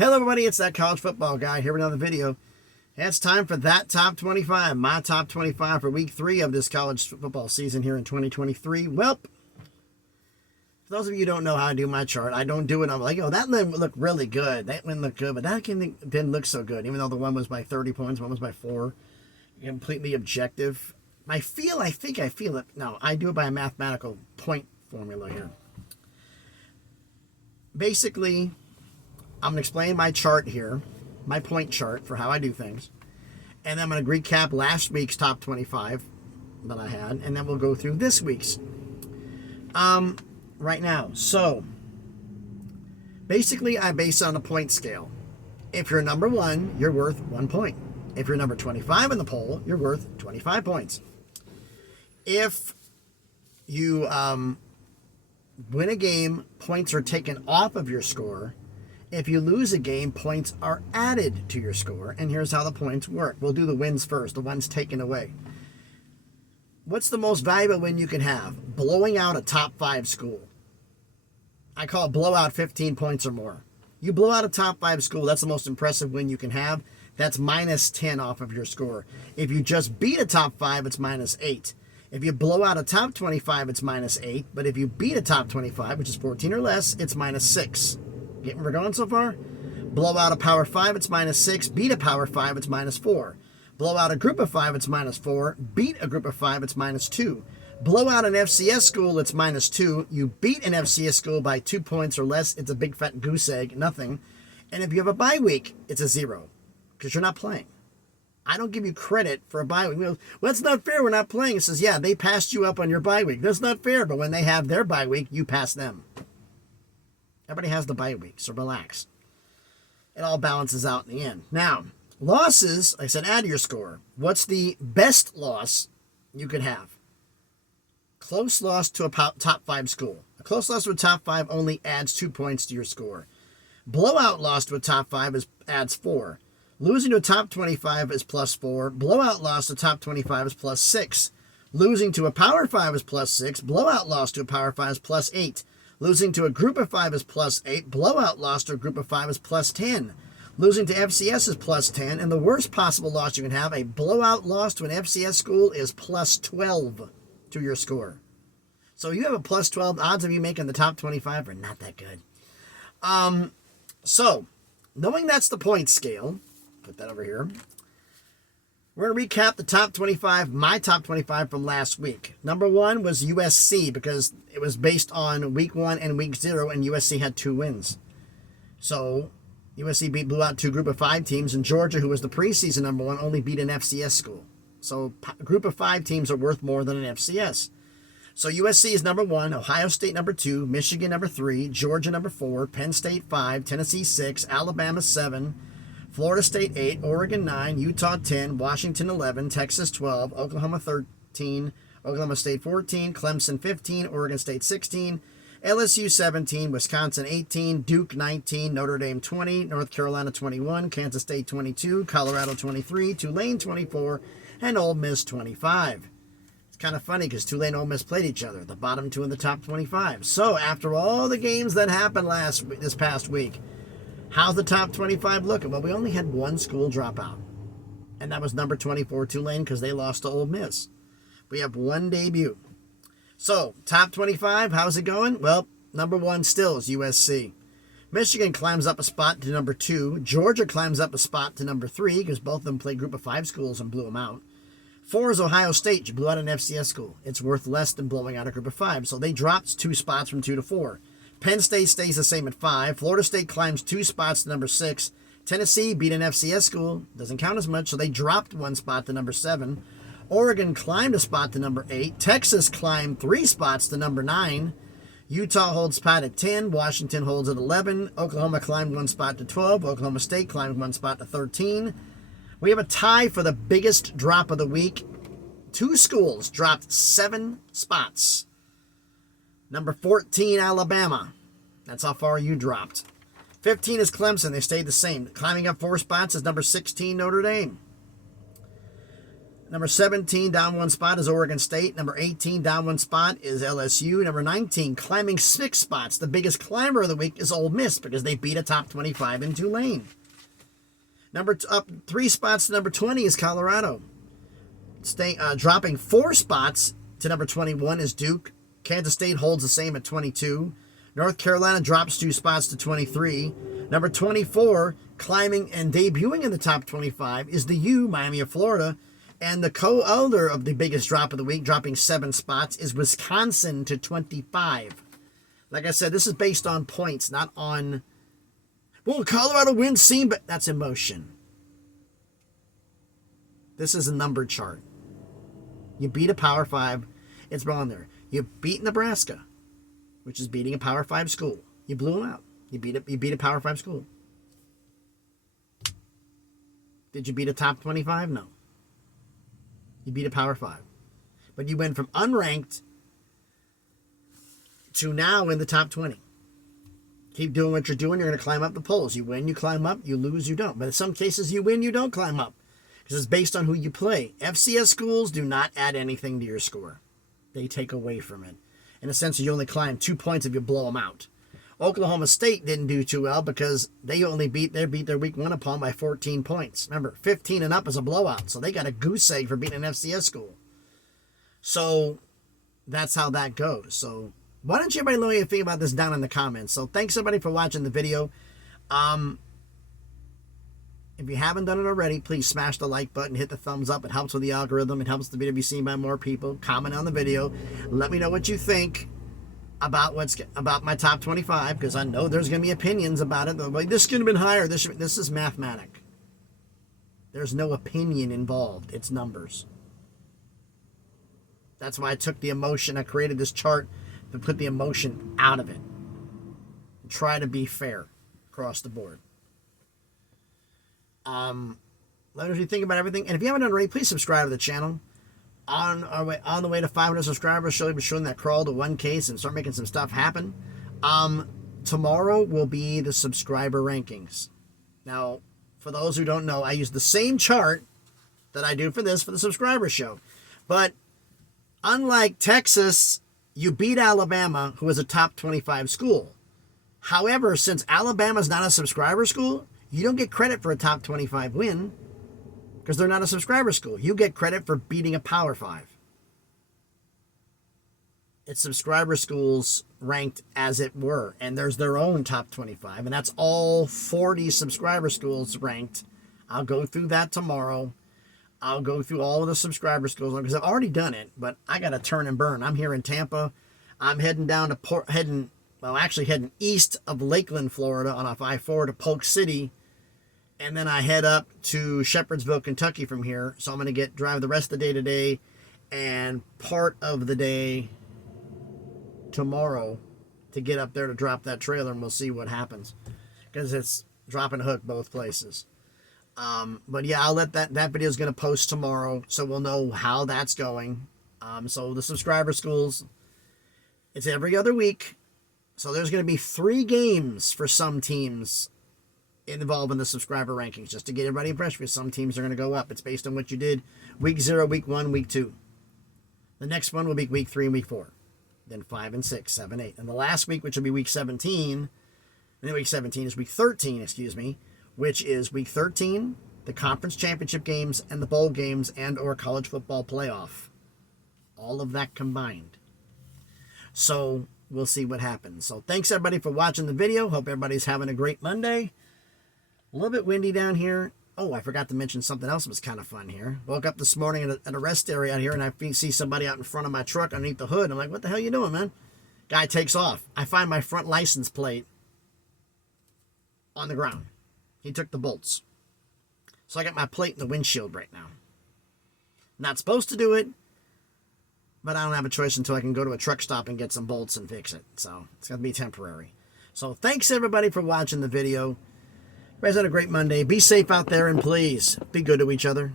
Hello everybody, it's that college football guy here with another video. It's time for that top 25, my top 25 for week 3 of this college football season here in 2023. Well, for those of you who don't know how I do my chart, I don't do it. I'm like, oh, that one looked really good. That one looked good, but that didn't look so good, even though the one was by 30 points, one was by 4. Completely objective. I think I feel it. No, I do it by a mathematical point formula here. Basically, I'm going to explain my chart here, my point chart for how I do things. And then I'm going to recap last week's top 25 that I had. And then we'll go through this week's right now. So, basically, I base it on a point scale. If you're number 1, you're worth 1 point. If you're number 25 in the poll, you're worth 25 points. If you win a game, points are taken off of your score. If you lose a game, points are added to your score. And here's how the points work. We'll do the wins first, the ones taken away. What's the most valuable win you can have? Blowing out a top 5 school. I call it blowout 15 points or more. You blow out a top 5 school, that's the most impressive win you can have. That's minus 10 off of your score. If you just beat a top 5, it's minus 8. If you blow out a top 25, it's minus 8. But if you beat a top 25, which is 14 or less, it's minus 6. Get where we're going so far? Blow out a power 5, it's minus 6. Beat a power 5, it's minus 4. Blow out a group of 5, it's minus 4. Beat a group of 5, it's minus 2. Blow out an FCS school, it's minus 2. You beat an FCS school by 2 points or less, it's a big fat goose egg, nothing. And if you have a bye week, it's a 0. Because you're not playing. I don't give you credit for a bye week. Well, that's not fair, we're not playing. It says, yeah, they passed you up on your bye week. That's not fair, but when they have their bye week, you pass them. Everybody has the bye week, so relax. It all balances out in the end. Now, losses, I said add to your score. What's the best loss you could have? Close loss to a top 5 school. A close loss to a top 5 only adds 2 points to your score. Blowout loss to a top 5 adds 4. Losing to a top 25 is plus 4. Blowout loss to top 25 is plus 6. Losing to a power 5 is plus 6. Blowout loss to a power 5 is plus 8. Losing to a group of 5 is plus 8. Blowout loss to a group of 5 is plus 10. Losing to FCS is plus 10. And the worst possible loss you can have, a blowout loss to an FCS school, is plus 12 to your score. So you have a plus 12. Odds of you making the top 25 are not that good. So, knowing that's the point scale, put that over here. We're going to recap the top 25, my top 25 from last week. Number 1 was USC because it was based on week 1 and week 0, and USC had 2 wins. So USC blew out 2 group of 5 teams, and Georgia, who was the preseason number 1, only beat an FCS school. So group of 5 teams are worth more than an FCS. So USC is number 1, Ohio State number 2, Michigan number 3, Georgia number 4, Penn State 5, Tennessee 6, Alabama 7, Florida State 8, Oregon 9, Utah 10, Washington 11, Texas 12, Oklahoma 13, Oklahoma State 14, Clemson 15, Oregon State 16, LSU 17, Wisconsin 18, Duke 19, Notre Dame 20, North Carolina 21, Kansas State 22, Colorado 23, Tulane 24, and Ole Miss 25. It's kind of funny because Tulane and Ole Miss played each other, the bottom 2 in the top 25. So after all the games that happened this past week, how's the top 25 looking? Well, we only had 1 school drop out. And that was number 24, Tulane, because they lost to Ole Miss. We have 1 debut. So, top 25, how's it going? Well, number 1 still is USC. Michigan climbs up a spot to number 2. Georgia climbs up a spot to number 3, because both of them played group of 5 schools and blew them out. 4 is Ohio State. You blew out an FCS school. It's worth less than blowing out a group of 5. So they dropped 2 spots from 2 to 4. Penn State stays the same at 5. Florida State climbs 2 spots to number 6. Tennessee beat an FCS school. Doesn't count as much, so they dropped 1 spot to number 7. Oregon climbed a spot to number 8. Texas climbed 3 spots to number 9. Utah holds pat at 10. Washington holds at 11. Oklahoma climbed 1 spot to 12. Oklahoma State climbed 1 spot to 13. We have a tie for the biggest drop of the week. 2 schools dropped 7 spots. Number 14, Alabama. That's how far you dropped. 15 is Clemson. They stayed the same. Climbing up 4 spots is number 16, Notre Dame. Number 17, down one spot, is Oregon State. Number 18, down one spot, is LSU. Number 19, climbing 6 spots. The biggest climber of the week is Ole Miss because they beat a top 25 in Tulane. Up 3 spots to number 20 is Colorado. Dropping 4 spots to number 21 is Duke. Kansas State holds the same at 22. North Carolina drops 2 spots to 23. Number 24, climbing and debuting in the top 25, is the U, Miami of Florida. And the co-elder of the biggest drop of the week, dropping 7 spots, is Wisconsin to 25. Like I said, this is based on points, not on, well, Colorado wins seam, but that's emotion. This is a numbered chart. You beat a Power 5, it's on there. You beat Nebraska, which is beating a Power 5 school. You blew them out. You beat a Power 5 school. Did you beat a top 25? No. You beat a Power 5. But you went from unranked to now in the top 20. Keep doing what you're doing, you're going to climb up the polls. You win, you climb up. You lose, you don't. But in some cases, you win, you don't climb up. Because it's based on who you play. FCS schools do not add anything to your score. They take away from it. In a sense, you only climb 2 points if you blow them out. Oklahoma State didn't do too well because they only beat their week 1 opponent by 14 points. Remember, 15 and up is a blowout, so they got a goose egg for beating an FCS school. So that's how that goes. So why don't you everybody know what you think about this down in the comments? So thanks everybody for watching the video. If you haven't done it already, please smash the like button, hit the thumbs up. It helps with the algorithm. It helps the video be seen by more people. Comment on the video. Let me know what you think about my top 25, because I know there's going to be opinions about it. Like, this could have been higher. This is mathematic. There's no opinion involved. It's numbers. That's why I took the emotion. I created this chart to put the emotion out of it. And try to be fair across the board. Let me know what you think about everything. And if you haven't done already, please subscribe to the channel. On the way to 500 subscribers, slowly but surely that crawl to 1K and start making some stuff happen. Tomorrow will be the subscriber rankings. Now, for those who don't know, I use the same chart that I do for the subscriber show. But unlike Texas, you beat Alabama, who is a top 25 school. However, since Alabama's not a subscriber school, you don't get credit for a top 25 win. Because they're not a subscriber school. You get credit for beating a Power 5. It's subscriber schools ranked as it were. And there's their own top 25. And that's all 40 subscriber schools ranked. I'll go through that tomorrow. I'll go through all of the subscriber schools. Because I've already done it. But I got to turn and burn. I'm here in Tampa. I'm heading down to heading east of Lakeland, Florida on a 5-4 to Polk City. And then I head up to Shepherdsville, Kentucky from here. So I'm going to drive the rest of the day today and part of the day tomorrow to get up there to drop that trailer, and we'll see what happens. Because it's dropping a hook both places. But yeah, I'll let that video is going to post tomorrow, so we'll know how that's going. So the subscriber schools, it's every other week. So there's going to be 3 games for some teams involved in the subscriber rankings, just to get everybody impressed, because some teams are going to go up. It's based on what you did week 0, week 1, week 2. The next one will be week 3 and week 4. Then 5 and 6, 7, 8. And the last week, which will be week 17, and then week 17 is week 13, which is week 13, the conference championship games and the bowl games and or college football playoff. All of that combined. So we'll see what happens. So thanks everybody for watching the video. Hope everybody's having a great Monday. A little bit windy down here. Oh, I forgot to mention something else that was kind of fun here. Woke up this morning at a rest area out here, and I see somebody out in front of my truck underneath the hood. I'm like, what the hell you doing, man? Guy takes off. I find my front license plate on the ground. He took the bolts. So I got my plate in the windshield right now. Not supposed to do it, but I don't have a choice until I can go to a truck stop and get some bolts and fix it. So it's going to be temporary. So thanks everybody for watching the video. You guys had a great Monday. Be safe out there, and please be good to each other.